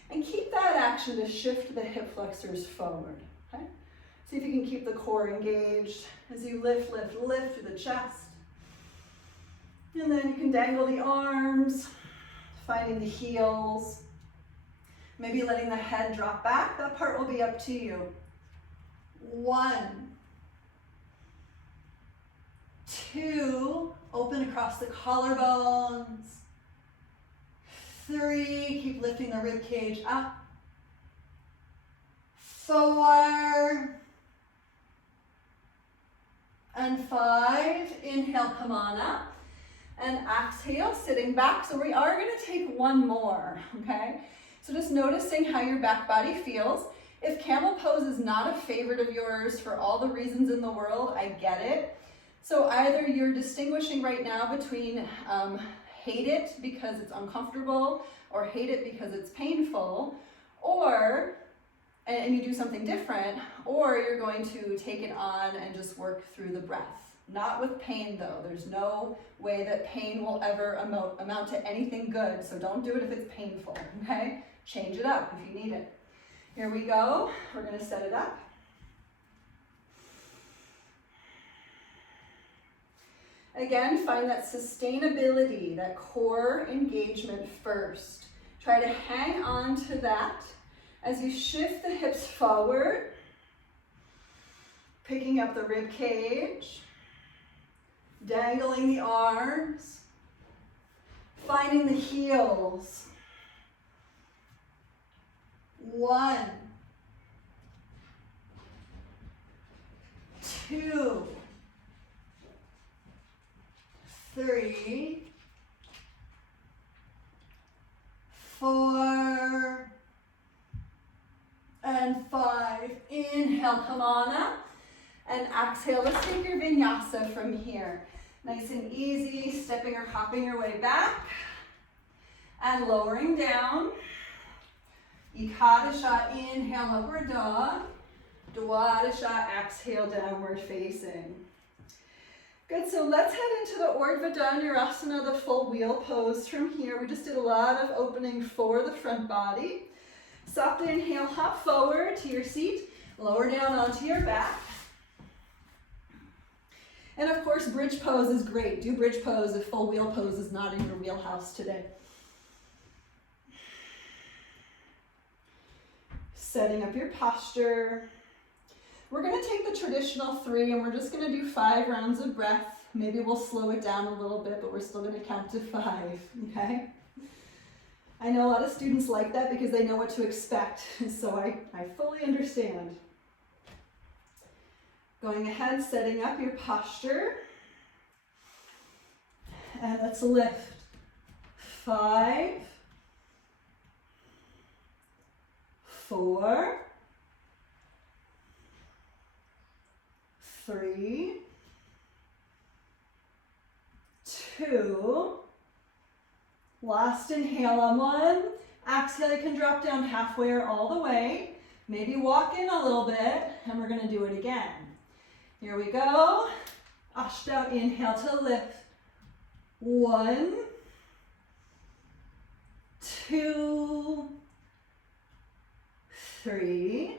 And keep that action to shift the hip flexors forward, okay? See if you can keep the core engaged as you lift, lift, lift through the chest. And then you can dangle the arms, finding the heels. Maybe letting the head drop back. That part will be up to you. 1, 2, open across the collarbones. 3, keep lifting the rib cage up. 4, and 5. Inhale, come on up. And exhale, sitting back. So we are going to take one more, okay? So just noticing how your back body feels. If Camel Pose is not a favorite of yours for all the reasons in the world, I get it. So either you're distinguishing right now between hate it because it's uncomfortable or hate it because it's painful, or, and you do something different, or you're going to take it on and just work through the breath. Not with pain though. There's no way that pain will ever amount to anything good, so don't do it if it's painful, okay? Change it up if you need it. Here we go. We're gonna set it up. Again, find that sustainability, that core engagement first. Try to hang on to that as you shift the hips forward, picking up the rib cage, dangling the arms, finding the heels. 1, 2, 3, 4, and 5. Inhale, come on up. And exhale, let's take your Vinyasa from here. Nice and easy, stepping or hopping your way back. And lowering down. Ekadasha, inhale, upward dog. Dwadasha, exhale, downward facing. Good, so let's head into the Urdhva Dhanurasana, the full wheel pose from here. We just did a lot of opening for the front body. Soft inhale, hop forward to your seat, lower down onto your back. And of course, bridge pose is great. Do bridge pose if full wheel pose is not in your wheelhouse today. Setting up your posture. We're going to take the traditional 3 and we're just going to do 5 rounds of breath. Maybe we'll slow it down a little bit, but we're still going to count to 5, okay? I know a lot of students like that because they know what to expect, so I fully understand. Going ahead, setting up your posture. And let's lift. 5, 4, 3, 2, last inhale on 1. Exhale, you can drop down halfway or all the way. Maybe walk in a little bit, and we're gonna do it again. Here we go. Ashta, inhale to lift. 1, 2, 3,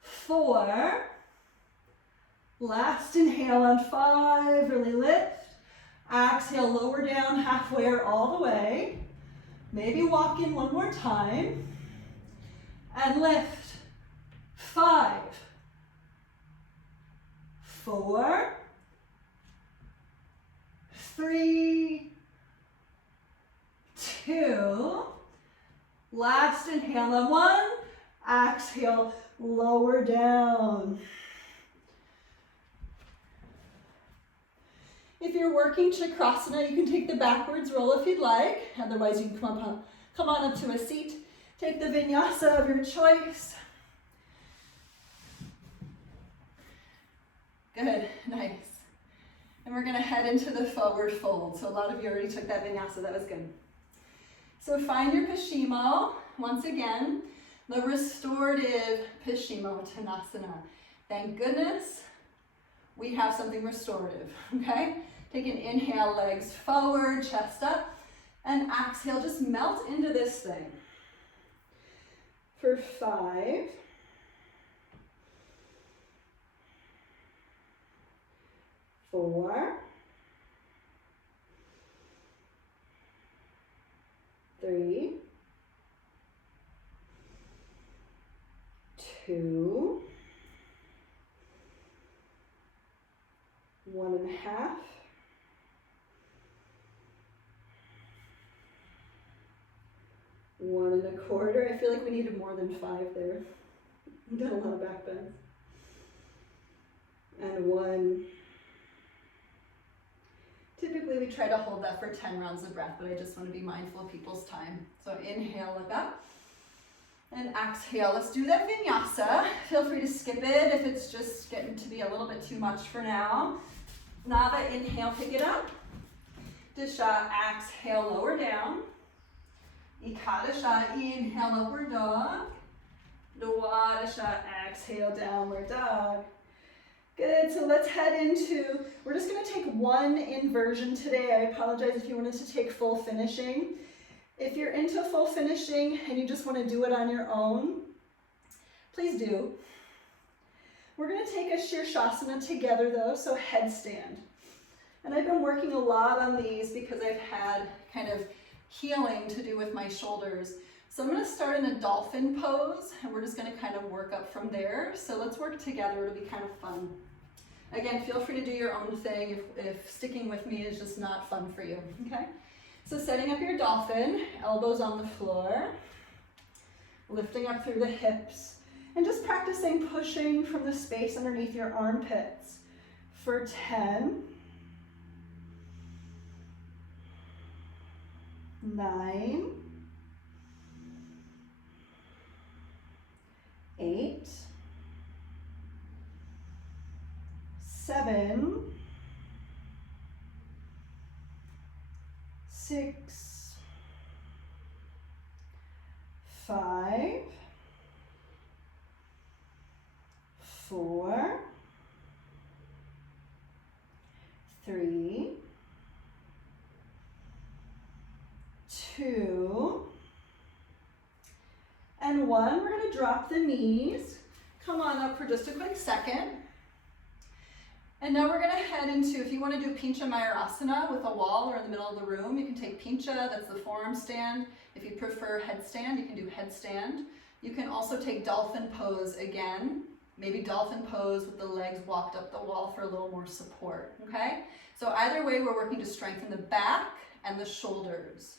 4, last inhale on 5, really lift. Exhale, lower down halfway or all the way. Maybe walk in one more time. And lift. 5, 4, 3, 2, last inhale on 1, exhale, lower down. If you're working Chakrasana, you can take the backwards roll if you'd like. Otherwise, you can come on up to a seat. Take the Vinyasa of your choice. Good, nice. And we're gonna head into the forward fold. So a lot of you already took that Vinyasa, that was good. So find your Paschimottanasana. Once again, the restorative Paschimottanasana. Thank goodness we have something restorative, okay? Take an inhale, legs forward, chest up, and exhale, just melt into this thing. For 5, 4, 3, 2, 1.5, 1.25. I feel like we needed more than 5 there. We did a lot of back bends. And 1. Typically we try to hold that for 10 rounds of breath, but I just want to be mindful of people's time. So inhale, look up. And exhale. Let's do that Vinyasa. Feel free to skip it if it's just getting to be a little bit too much for now. Nava, inhale, pick it up. Disha, exhale, lower down. Ekadasha, inhale, upward dog. Dwadasha, exhale, downward dog. Good, so let's head into, we're just gonna take one inversion today. I apologize if you wanted to take full finishing. If you're into full finishing and you just wanna do it on your own, please do. We're gonna take a Shavasana together though, so headstand. And I've been working a lot on these because I've had kind of healing to do with my shoulders. So I'm gonna start in a dolphin pose and we're just gonna kind of work up from there. So let's work together, it'll be kind of fun. Again, feel free to do your own thing if sticking with me is just not fun for you, okay? So setting up your dolphin, elbows on the floor, lifting up through the hips, and just practicing pushing from the space underneath your armpits for 10, 9, 8, 7, 6, 5, 4, 3, 2, and 1. We're going to drop the knees. Come on up for just a quick second. And now we're going to head into, if you want to do Pincha Mayurasana with a wall or in the middle of the room, you can take Pincha, that's the forearm stand. If you prefer headstand, you can do headstand. You can also take dolphin pose again. Maybe dolphin pose with the legs walked up the wall for a little more support, okay? So either way, we're working to strengthen the back and the shoulders.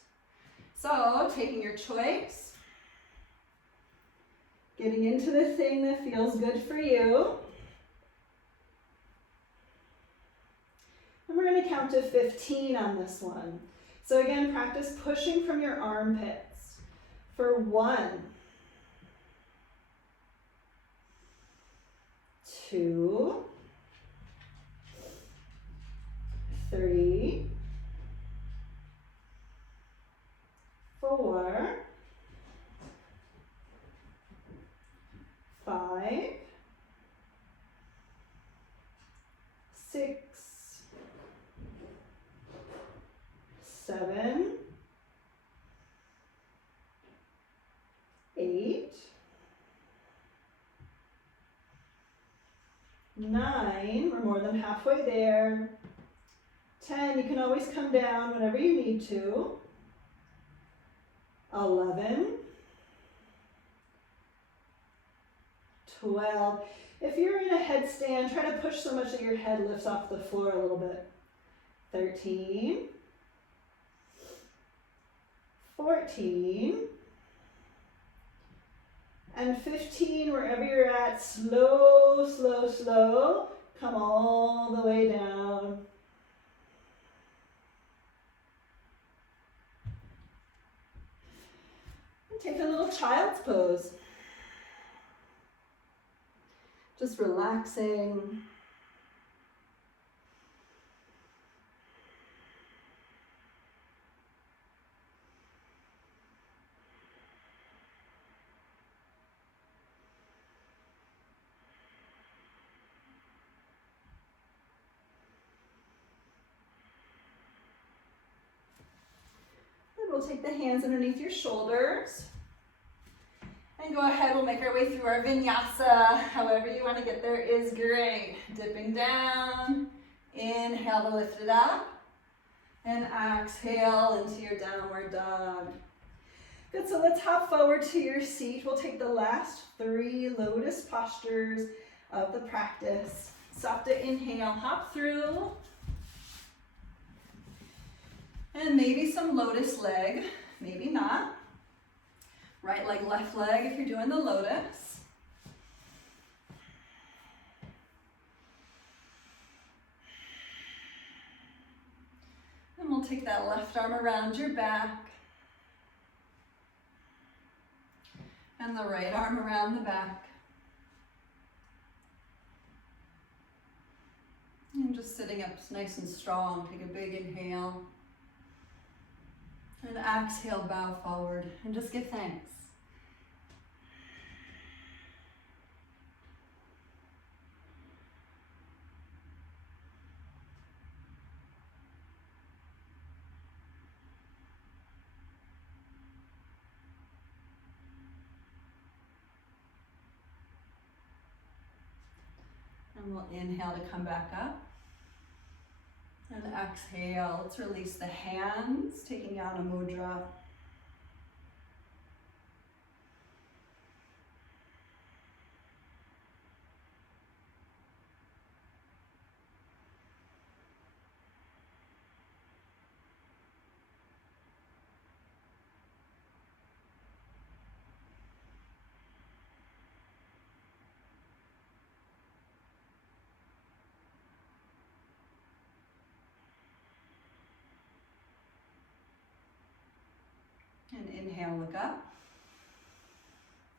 So taking your choice, getting into the thing that feels good for you. And we're going to count to 15 on this one. So again, practice pushing from your armpits for 1, 2, 3, 4, 5, 6, 7, 8, 9, we're more than halfway there. 10, you can always come down whenever you need to. 11, 12. If you're in a headstand, try to push so much that your head lifts off the floor a little bit. 13, 14, and 15, wherever you're at, slow, slow, slow. Come all the way down. And take a little child's pose. Just relaxing. We'll take the hands underneath your shoulders. And go ahead, we'll make our way through our Vinyasa. However you want to get there is great. Dipping down, inhale to lift it up, and exhale into your downward dog. Good, so let's hop forward to your seat. We'll take the last 3 lotus postures of the practice. Stop to inhale, hop through. And maybe some lotus leg, maybe not. Right leg, left leg if you're doing the lotus. And we'll take that left arm around your back. And the right arm around the back. And just sitting up nice and strong, take a big inhale. And exhale, bow forward, and just give thanks. And we'll inhale to come back up. And exhale, let's release the hands, taking out a mudra. And inhale, look up.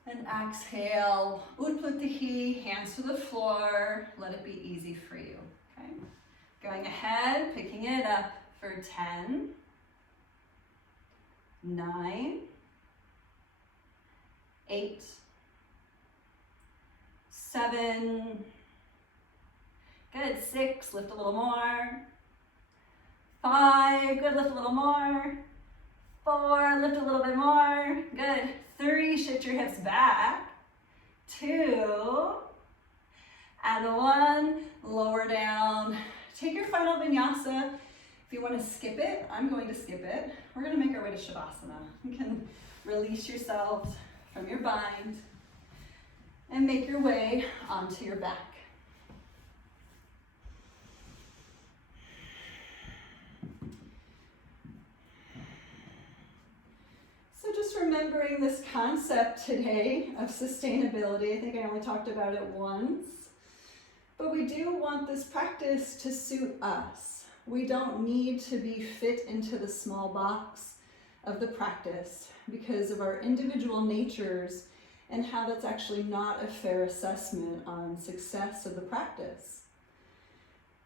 And exhale, Utplatihi, hands to the floor. Let it be easy for you, okay? Going ahead, picking it up for 10, 9, 8, 7, good, 6, lift a little more. 5, good, lift a little more. 4, lift a little bit more. Good. 3, shift your hips back. 2, and 1, lower down. Take your final vinyasa. If you want to skip it, I'm going to skip it. We're going to make our way to Shavasana. You can release yourselves from your bind and make your way onto your back. So just remembering this concept today of sustainability. I think I only talked about it once, but we do want this practice to suit us. We don't need to be fit into the small box of the practice because of our individual natures and how that's actually not a fair assessment on success of the practice.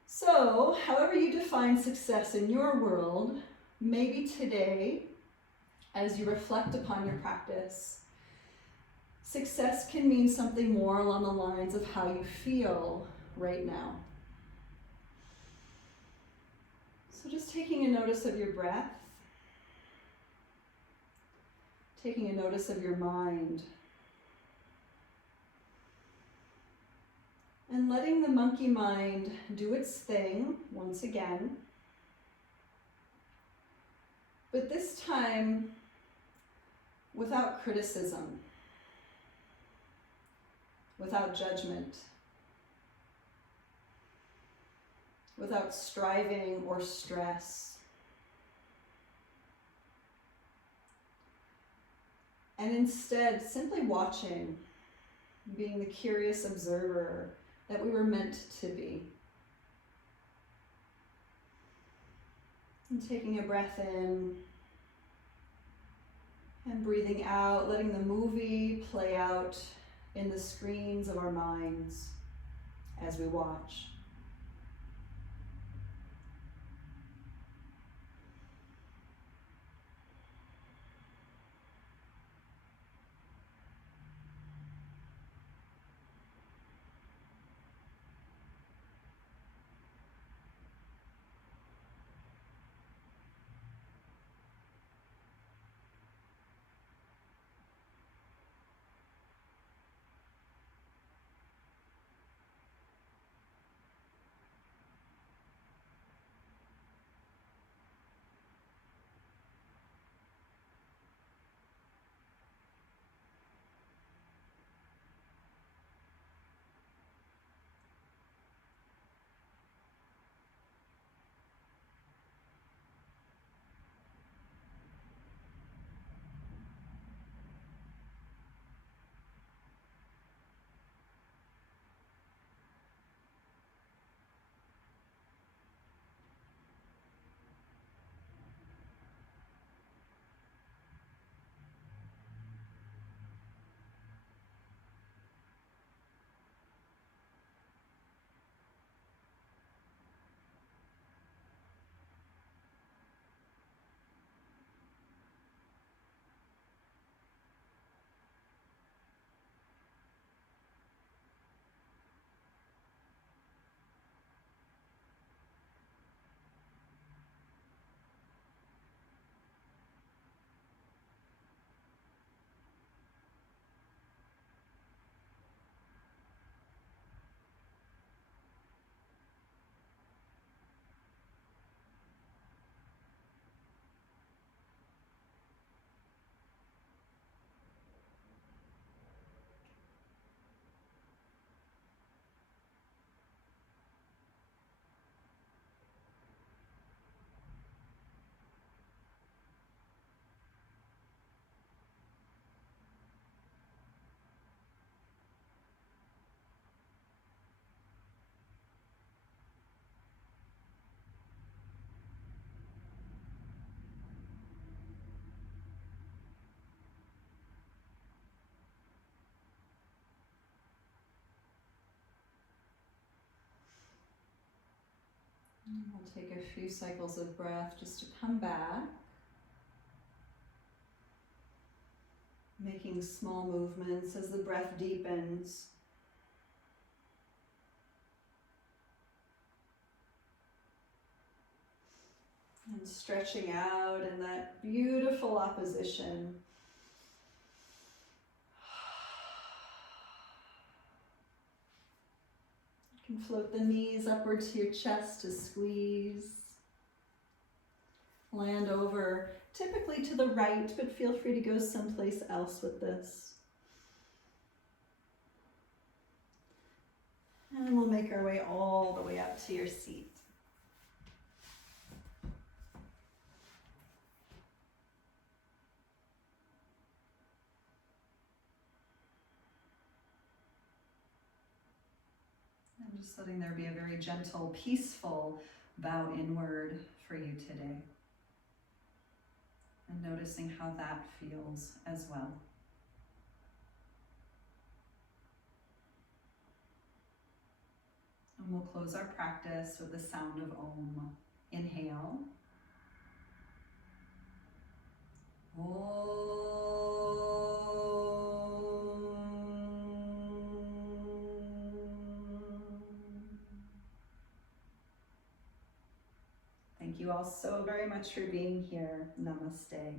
So, however you define success in your world, maybe today, as you reflect upon your practice, success can mean something more along the lines of how you feel right now. So just taking a notice of your breath, taking a notice of your mind, and letting the monkey mind do its thing once again. But this time, without criticism, without judgment, without striving or stress. And instead, simply watching, being the curious observer that we were meant to be. And taking a breath in and breathing out, letting the movie play out in the screens of our minds as we watch. We'll take a few cycles of breath just to come back. Making small movements as the breath deepens. And stretching out in that beautiful opposition. You can float the knees upward to your chest to squeeze. Land over, typically to the right, but feel free to go someplace else with this. And we'll make our way all the way up to your seat. I'm just letting there be a very gentle, peaceful bow inward for you today. And noticing how that feels as well. And we'll close our practice with the sound of Om. Inhale. Om. Thank you all so very much for being here. Namaste.